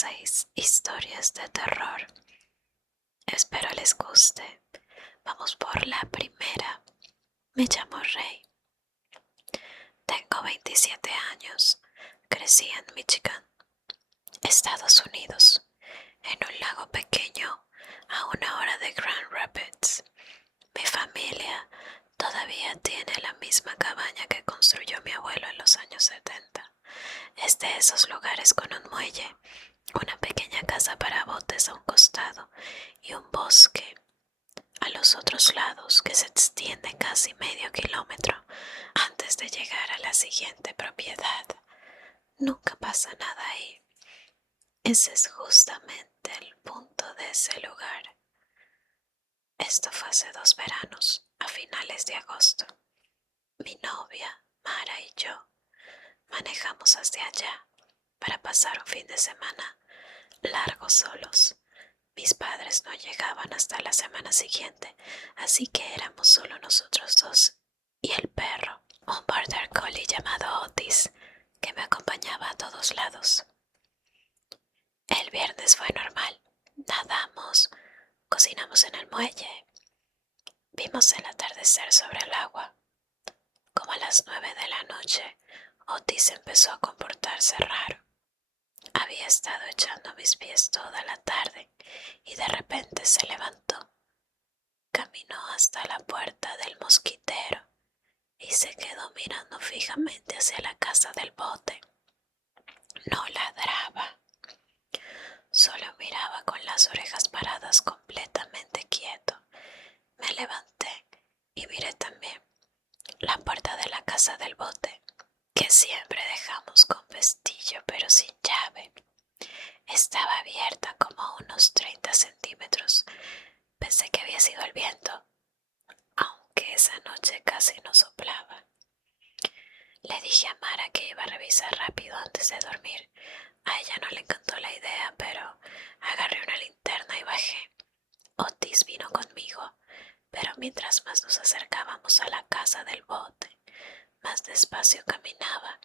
6 historias de terror. Espero les guste. Vamos por la primera. Me llamo Ray. Tengo 27 años. Crecí en Michigan, Estados Unidos, en un lago pequeño a 1 hora de Grand Rapids. Mi familia todavía tiene la misma cabaña que construyó mi abuelo en los años 70. Es de esos lugares con un muelle, una pequeña casa para botes a un costado y un bosque a los otros lados que se extiende casi medio kilómetro antes de llegar a la siguiente propiedad. Nunca pasa nada ahí. Ese es justamente el punto de ese lugar. Esto fue hace 2 veranos, a finales de agosto. Mi novia, Mara, y yo manejamos hacia allá para pasar un fin de semana largo solos. Mis padres no llegaban hasta la semana siguiente, así que éramos solo nosotros dos y el perro, un border collie llamado Otis, que me acompañaba a todos lados. El viernes fue normal. Nadamos, cocinamos en el muelle, vimos el atardecer sobre el agua. Como a las 9 de la noche, Otis empezó a comportarse raro. Había estado echando a mis pies toda la tarde y de repente se levantó. Caminó hasta la puerta del mosquitero y se quedó mirando fijamente hacia la casa del bote. No ladraba, solo miraba con las orejas paradas completamente quieto. Me levanté y miré también la puerta de la casa del bote, que siempre dejamos con pestillo pero sin llave. Estaba abierta como a unos 30 centímetros. Pensé que había sido el viento, aunque esa noche casi no soplaba. Le dije a Mara que iba a revisar rápido antes de dormir. A ella no le encantó la idea, pero agarré una linterna y bajé. Otis vino conmigo, pero mientras más nos acercábamos a la casa del bote, más despacio caminaba,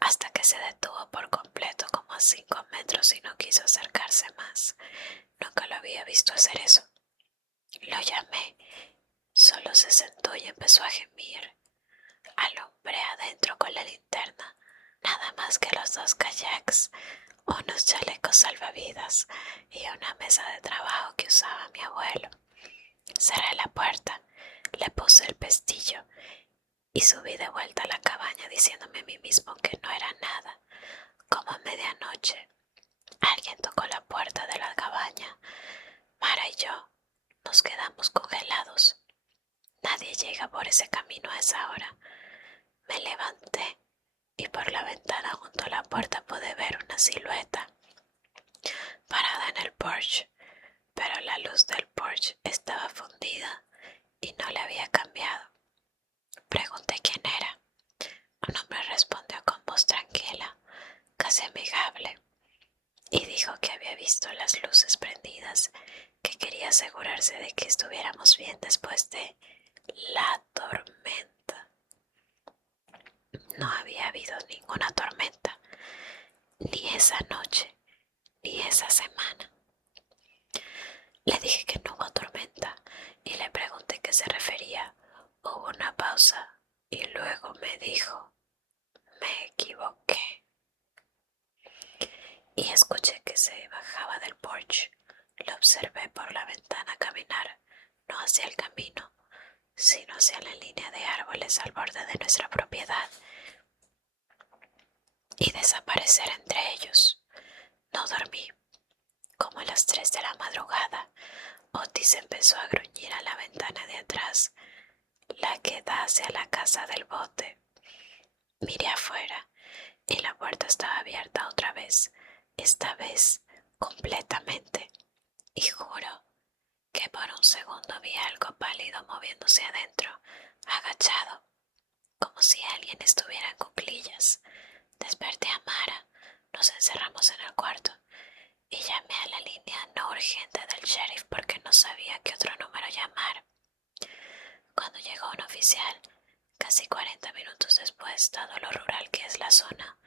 hasta que se detuvo por completo como a 5 metros y no quiso acercarse más. Nunca lo había visto hacer eso. Lo llamé. Solo se sentó y empezó a gemir. Alumbré adentro con la linterna, nada más que los 2 kayaks, unos chalecos salvavidas y una mesa de trabajo que usaba mi abuelo. Cerré la puerta, le puse el pestillo y subí de vuelta a la cabaña diciéndome a mí mismo que no era nada. Como a medianoche, alguien tocó la puerta de la cabaña. Mara y yo nos quedamos congelados. Nadie llega por ese camino a esa hora. Me levanté y por la ventana junto a la puerta pude ver una silueta parada en el porche, pero la luz del porche estaba fundida y no le había cambiado. Pregunté quién era. Un hombre respondió con voz tranquila, casi amigable, y dijo que había visto las luces prendidas, que quería asegurarse de que estuviéramos bien después de la tormenta. No había habido ninguna tormenta, ni esa noche, ni esa semana. Le dije que no hubo tormenta y le pregunté qué se refería. Hubo una pausa y luego me dijo, me equivoqué. Y escuché que se bajaba del porche. Lo observé por la ventana caminar, no hacia el camino, sino hacia la línea de árboles al borde de nuestra propiedad, y desaparecer entre ellos. No dormí. Como a las 3 de la madrugada, Otis empezó a gruñir a la ventana de atrás, la que da hacia la casa del bote. Miré afuera y la puerta estaba abierta otra vez, esta vez completamente, y juro que por un segundo vi algo pálido moviéndose adentro, agachado, como si alguien estuviera en cuclillas. Desperté a Mara, nos encerramos en el cuarto y llamé a la línea no urgente del sheriff porque no sabía qué otro número llamar. Cuando llegó un oficial, casi 40 minutos después, dado lo rural que es la zona,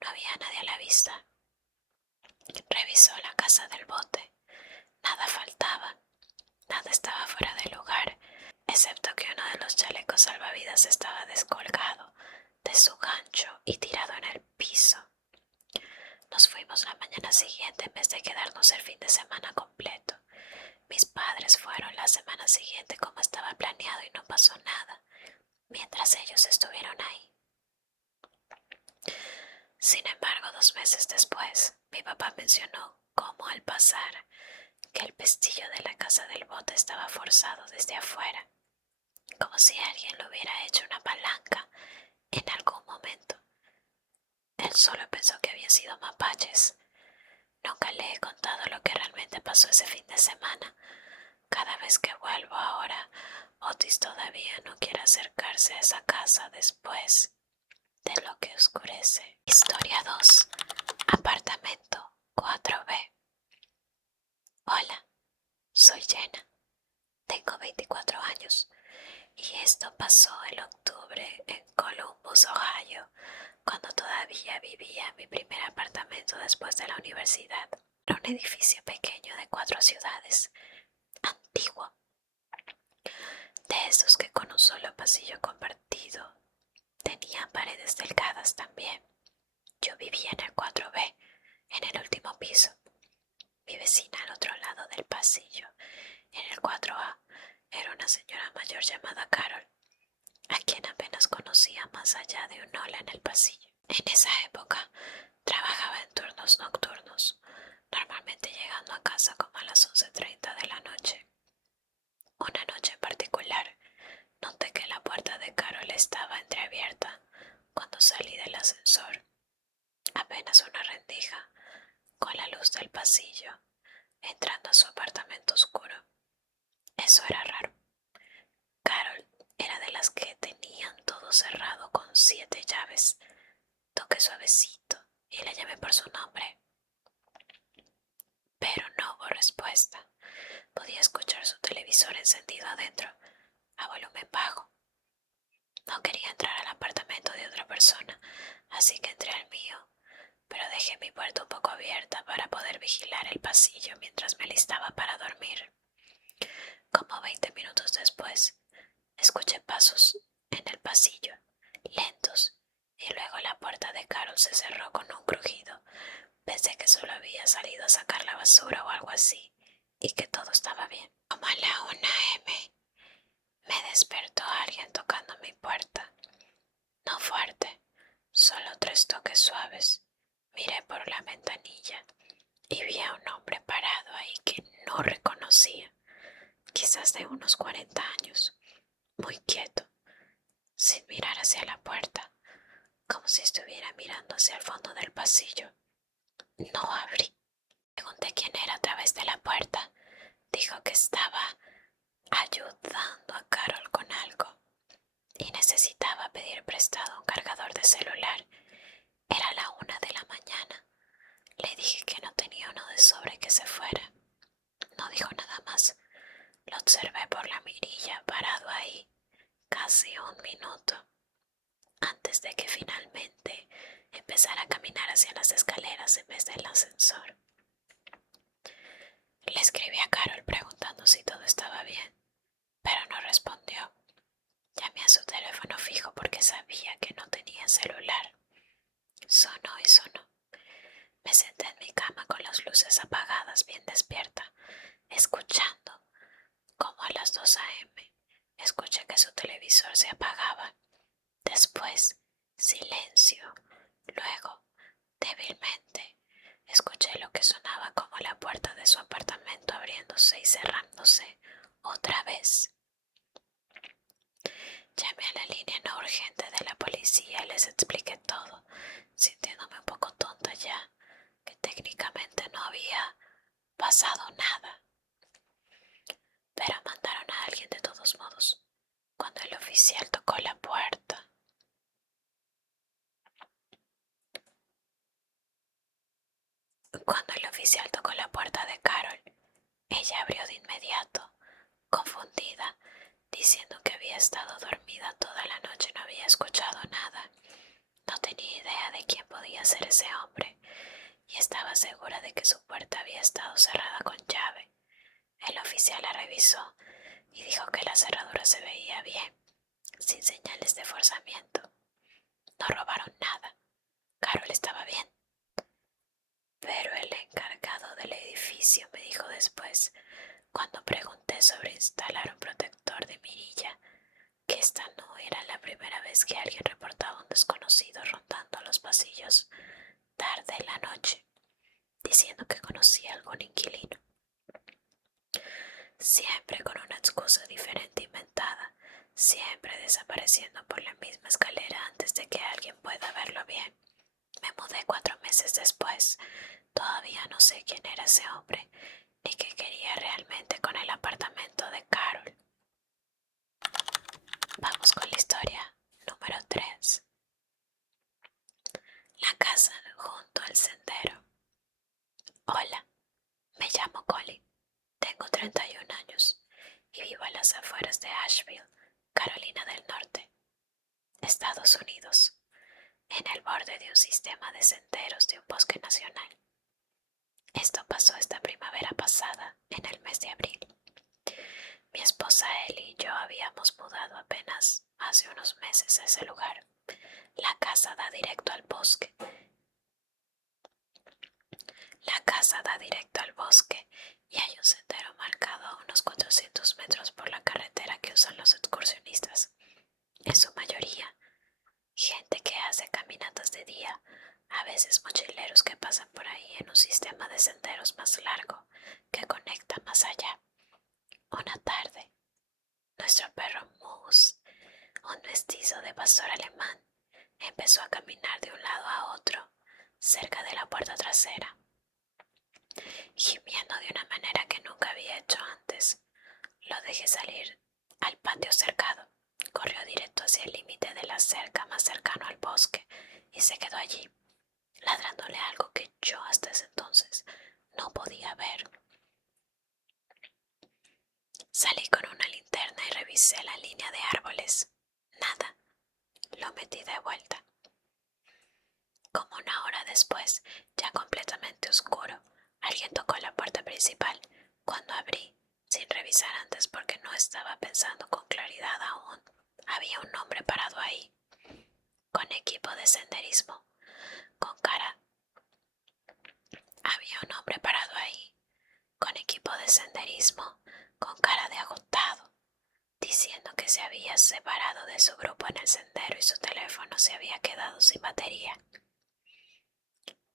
no había nadie a la vista. Revisó la casa del bote. Nada faltaba, nada estaba fuera de lugar, excepto que uno de los chalecos salvavidas estaba descolgado de su gancho y tirado en el piso. Nos fuimos la mañana siguiente en vez de quedarnos el fin de semana completo. Mis padres fueron la semana siguiente como estaba planeado y no pasó nada, mientras ellos estuvieron ahí. Sin embargo, 2 meses después, mi papá mencionó cómo al pasar que el pestillo de la casa del bote estaba forzado desde afuera, como si alguien lo hubiera hecho una palanca en algún momento. Él solo pensó que había sido mapaches. Nunca le he contado lo que realmente pasó ese fin de semana. Cada vez que vuelvo ahora, Otis todavía no quiere acercarse a esa casa después de lo que oscurece. Historia 2. Apartamento 4B. Hola, soy Jenna. Tengo 24 años y esto pasó en octubre en Columbus, Ohio, cuando todavía vivía en mi primer apartamento después de la universidad. Era un edificio pequeño de 4 ciudades, antiguo, de esos que con un solo pasillo compartido tenían paredes delgadas también. Yo vivía en el 4B, en el último piso. Mi vecina al otro lado del pasillo, en el 4A, era una señora mayor llamada Carol, a quien apenas conocía más allá de un hola en el pasillo. En esa época trabajaba en turnos nocturnos, normalmente llegando a casa como a las 11:30 de la noche. Una noche en particular, noté que la puerta de Carol estaba entreabierta cuando salí del ascensor. Apenas una rendija, con la luz del pasillo, entrando a su apartamento oscuro. Eso era raro. Carol era de las que tenían todo cerrado con 7 llaves. Toqué suavecito y la llamé por su nombre, pero no hubo respuesta. Podía escuchar su televisor encendido adentro, a volumen bajo. No quería entrar al apartamento de otra persona, así que entré al mío, pero dejé mi puerta un poco abierta para poder vigilar el pasillo mientras me alistaba para dormir. Como 20 minutos después, escuché pasos en el pasillo, lentos, y luego la puerta de Carol se cerró con un crujido. Pensé que solo había salido a sacar la basura o algo así, y que todo estaba bien. Como a la 1 AM, me despertó alguien tocando mi puerta. No fuerte, solo 3 toques suaves. Miré por la ventanilla y vi a un hombre parado ahí que no reconocía, quizás de unos 40 años, muy quieto, sin mirar hacia la puerta, como si estuviera mirando hacia el fondo del pasillo. No abrí. Pregunté quién era a través de la puerta. Dijo que estaba ayudando a Carol con algo y necesitaba pedir prestado un cargador de celular. Era la 1 de la mañana. Le dije que no tenía uno de sobre, que se fuera. No dijo nada más. Lo observé por la mirilla parado ahí casi 1 minuto, antes de que finalmente empezara a caminar hacia las escaleras en vez del ascensor. Le escribí a Carol preguntando si todo estaba bien, pero no respondió. Llamé a su teléfono fijo porque sabía que no tenía celular. Sonó y sonó. Me senté en mi cama con las luces apagadas, bien despierta, escuchando como a las 2 AM escuché que su televisor se apagaba. Después, silencio. Luego, débilmente, escuché lo que sonaba como la puerta de su apartamento abriéndose y cerrándose otra vez. Llamé a la línea no urgente de la policía y les expliqué todo, sintiéndome un poco tonta ya, que técnicamente no había pasado nada. Pero mandaron a alguien de todos modos, cuando el oficial tocó la puerta. Cuando el oficial tocó la puerta de Carol, ella abrió de inmediato, confundida, diciendo que había estado dormida toda la noche y no había escuchado nada. No tenía idea de quién podía ser ese hombre, y estaba segura de que su puerta había estado cerrada con llave. El oficial la revisó y dijo que la cerradura se veía bien, sin señales de forzamiento. No robaron nada. Carol estaba bien. Pero el encargado del edificio me dijo después, cuando pregunté sobre instalar un protector de mirilla, que esta no era la primera vez que alguien reportaba a un desconocido rondando los pasillos tarde en la noche, diciendo que conocía a algún inquilino. Siempre con una excusa diferente inventada, siempre desapareciendo por la misma escalera antes de que alguien pueda verlo bien. Me mudé 4 meses después. Todavía no sé quién era ese hombre, ni qué quería realmente con el apartamento de Carol. Vamos con la historia número 3. La casa junto al sendero. Hola, me llamo Colin, tengo 31 años y vivo a las afueras de Asheville, Carolina del Norte, Estados Unidos, en el borde de un sistema de senderos de un bosque nacional. Esto pasó esta primavera pasada, en el mes de abril. Mi esposa Ellie y yo habíamos mudado apenas hace unos meses a ese lugar. La casa da directo al bosque. Y hay un sendero marcado a unos 400 metros por la carretera que usan los excursionistas. En su mayoría, gente que hace caminatas de día, a veces mochileros que pasan por ahí en un sistema de senderos más largo que conecta más allá. Una tarde, nuestro perro Moose, un mestizo de pastor alemán, empezó a caminar de un lado a otro, cerca de la puerta trasera, gimiendo de una manera que nunca había hecho antes. Lo dejé salir al patio cercado. Corrió directo hacia el límite de la cerca más cercano al bosque y se quedó allí, ladrándole algo que yo hasta ese entonces no podía ver. Salí con una linterna y revisé la línea de árboles. Nada. Lo metí de vuelta. Como una hora después, ya completamente oscuro, alguien tocó la puerta principal. Cuando abrí, sin revisar antes porque no estaba pensando con claridad aún, había un hombre parado ahí, con equipo de senderismo, con cara. Había un hombre parado ahí, con equipo de senderismo, con cara de agotado, diciendo que se había separado de su grupo en el sendero y su teléfono se había quedado sin batería.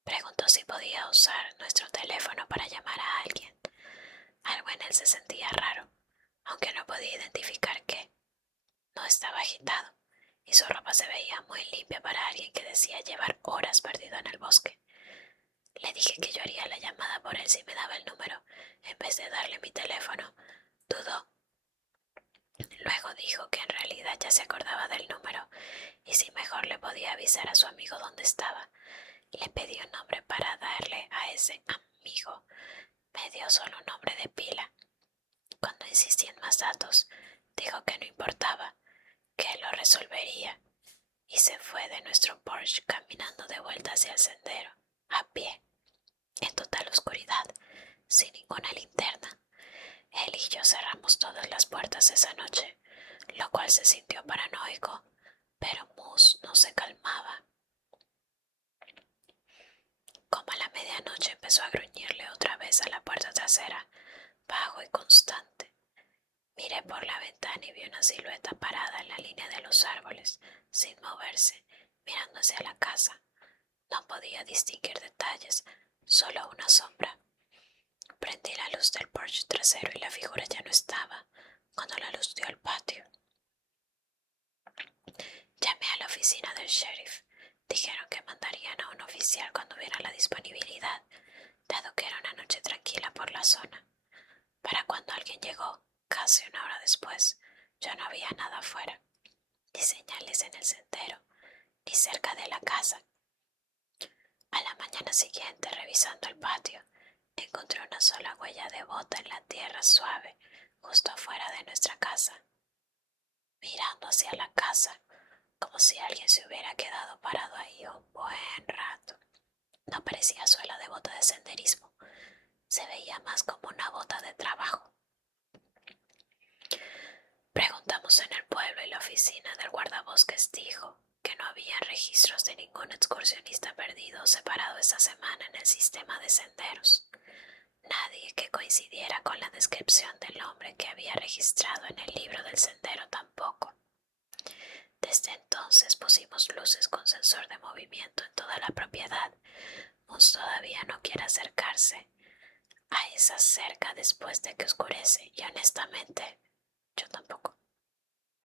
Preguntó si podía usar nuestro teléfono para llamar a alguien. Algo en él se sentía raro, aunque no podía identificar qué. No estaba agitado y su ropa se veía muy limpia para alguien que decía llevar horas perdido en el bosque. Le dije que yo haría la llamada por él si me daba el número, en vez de darle mi teléfono. Dudó. Luego dijo que en realidad ya se acordaba del número y si mejor le podía avisar a su amigo dónde estaba. Le pedí un nombre para darle a ese amigo. Me dio solo un nombre de pila. Cuando insistí en más datos, dijo que no importaba, que lo resolvería, y se fue de nuestro porche caminando de vuelta hacia el sendero, a pie, en total oscuridad, sin ninguna linterna. Él y yo cerramos todas las puertas esa noche, lo cual se sintió paranoico, pero Moose no se calmaba. Como a la medianoche empezó a gruñirle otra vez a la puerta trasera, bajo y constante. Miré por la ventana y vi una silueta parada en la línea de los árboles, sin moverse, mirando hacia la casa. No podía distinguir detalles, solo una sombra. Prendí la luz del porche trasero y la figura ya no estaba, cuando la luz dio al patio. Llamé a la oficina del sheriff. Dijeron que mandarían a un oficial cuando hubiera la disponibilidad, dado que era una noche tranquila por la zona. Para cuando alguien llegó, casi una hora después, ya no había nada afuera, ni señales en el sendero, ni cerca de la casa. A la mañana siguiente, revisando el patio, encontré una sola huella de bota en la tierra suave, justo afuera de nuestra casa. Mirando hacia la casa, como si alguien se hubiera quedado parado ahí un buen rato. No parecía suela de bota de senderismo. Se veía más como una bota de trabajo. Preguntamos en el pueblo y la oficina del guardabosques dijo que no había registros de ningún excursionista perdido o separado esa semana en el sistema de senderos. Nadie que coincidiera con la descripción del hombre que había registrado en el libro del sendero tampoco. Desde entonces pusimos luces con sensor de movimiento en toda la propiedad. Mus todavía no quiere acercarse a esa cerca después de que oscurece y honestamente yo tampoco.